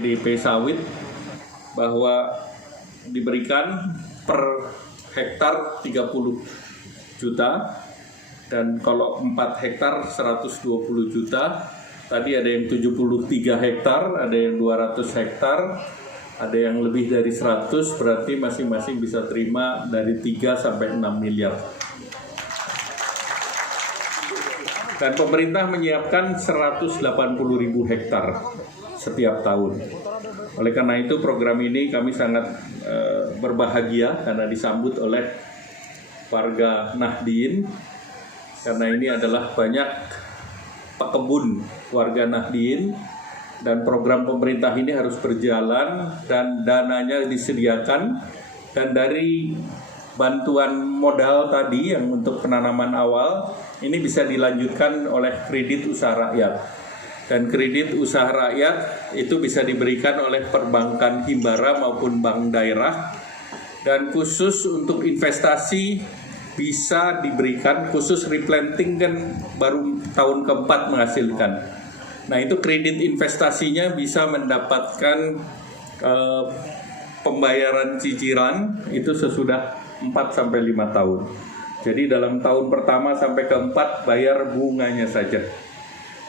PDP sawit bahwa diberikan per hektar 30 juta dan kalau 4 hektar 120 juta. Tadi ada yang 73 hektar, ada yang 200 hektar, ada yang lebih dari 100, berarti masing-masing bisa terima dari 3 sampai 6 miliar. Dan pemerintah menyiapkan 180.000 hektar setiap tahun. Oleh karena itu program ini kami sangat berbahagia karena disambut oleh warga Nahdien, karena ini adalah banyak pekebun warga Nahdien dan program pemerintah ini harus berjalan dan dananya disediakan, dan dari bantuan modal tadi yang untuk penanaman awal ini bisa dilanjutkan oleh kredit usaha rakyat, dan kredit usaha rakyat itu bisa diberikan oleh perbankan himbara maupun bank daerah, dan khusus untuk investasi bisa diberikan, khusus replanting kan baru tahun keempat menghasilkan. Nah itu kredit investasinya bisa mendapatkan pembayaran cicilan itu sesudah 4-5 tahun. Jadi dalam tahun pertama sampai keempat bayar bunganya saja.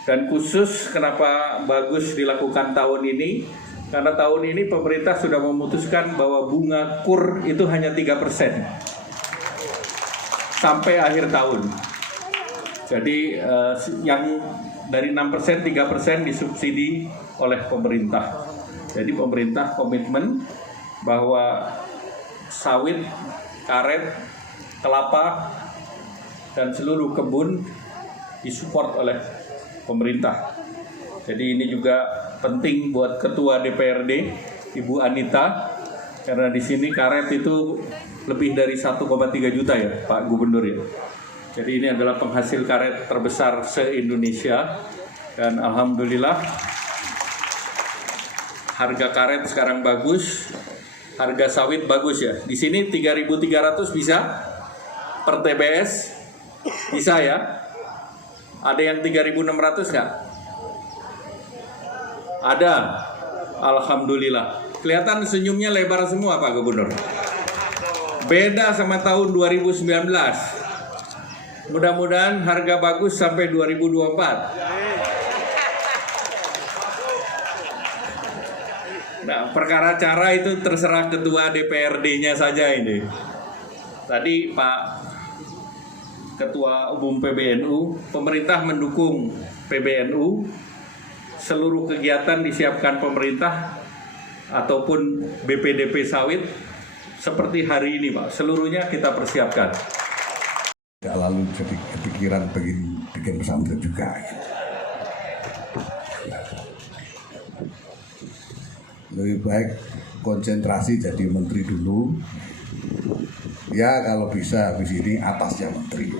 Dan khusus kenapa bagus dilakukan tahun ini, karena tahun ini pemerintah sudah memutuskan bahwa bunga KUR itu hanya 3%. Sampai akhir tahun. Jadi yang dari 6%, 3% disubsidi oleh pemerintah. Jadi pemerintah komitmen bahwa sawit, karet, kelapa, dan seluruh kebun disupport oleh pemerintah. Jadi ini juga penting buat Ketua DPRD, Ibu Anita, karena di sini karet itu lebih dari 1,3 juta ya Pak Gubernur ya. Jadi ini adalah penghasil karet terbesar se-Indonesia, dan alhamdulillah harga karet sekarang bagus, harga sawit bagus ya. Di sini 3.300 bisa per TBS, bisa ya. Ada yang 3.600 nggak? Ada, alhamdulillah. Kelihatan senyumnya lebar semua Pak Gubernur. Beda sama tahun 2019. Mudah-mudahan harga bagus sampai 2024. Nah, perkara cara itu terserah Ketua DPRD-nya saja ini. Tadi Pak Ketua Umum PBNU, pemerintah mendukung PBNU. Seluruh kegiatan disiapkan pemerintah ataupun BPDP sawit seperti hari ini Pak, seluruhnya kita persiapkan. Tidak lalu jadi kepikiran bikin pesantren juga. Lebih baik konsentrasi jadi menteri dulu. Ya kalau bisa habis ini atasnya menteri.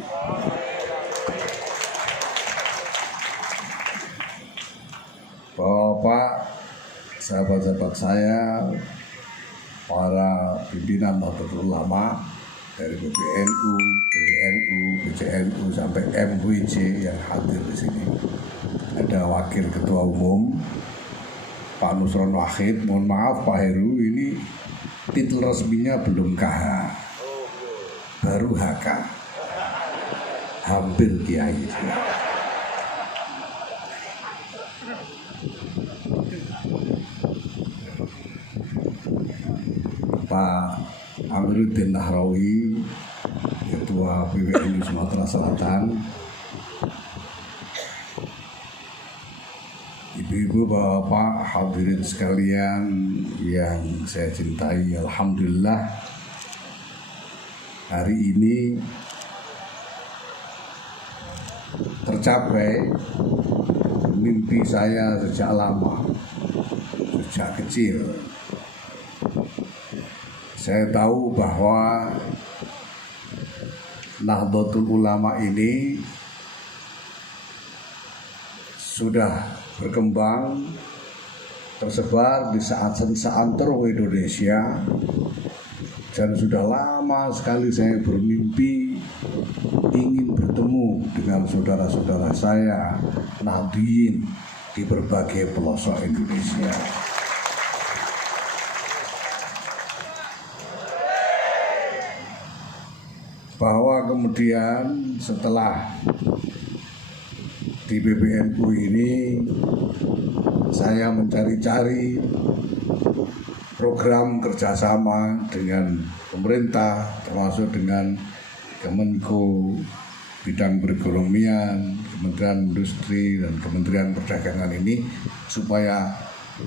Bapak, sahabat-sahabat saya, para pimpinan Nahdlatul Ulama dari PBNU, PBNU, PCNU sampai MWC yang hadir di sini. Ada Wakil Ketua Umum Pak Nusron Wahid. Mohon maaf Pak Heru, ini titel resminya belum KH, baru HK, hampir kiai. Pak Amiruddin Nahrawi, Ketua PBNU Sumatera Selatan, Ibu-ibu, bapak, hadirin sekalian yang saya cintai, alhamdulillah hari ini tercapai mimpi saya sejak lama, sejak kecil. Saya tahu bahwa Nahdlatul Ulama ini sudah berkembang, tersebar di seantero Indonesia, dan sudah lama sekali saya bermimpi ingin bertemu dengan saudara-saudara saya Nahdien di berbagai pelosok Indonesia. kemudian setelah di PBNU ini saya mencari-cari program kerjasama dengan pemerintah, termasuk dengan Kemenko bidang perekonomian, Kementerian Industri, dan Kementerian Perdagangan ini supaya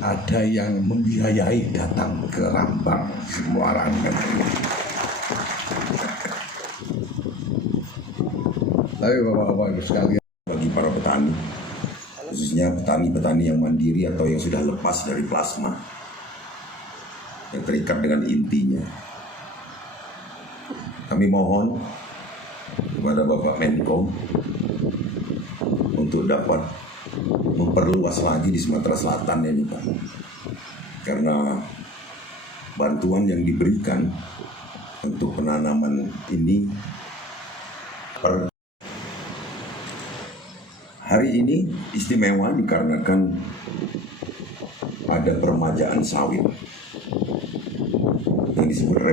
ada yang membiayai datang ke Rambang Semarang. Tapi Bapak-Bapak Ibu sekalian, bagi para petani, khususnya petani-petani yang mandiri atau yang sudah lepas dari plasma, yang terikat dengan intinya. Kami mohon kepada Bapak Menko untuk dapat memperluas lagi di Sumatera Selatan ini, Pak. Karena bantuan yang diberikan untuk penanaman ini hari ini istimewa dikarenakan ada permajaan sawit yang disebut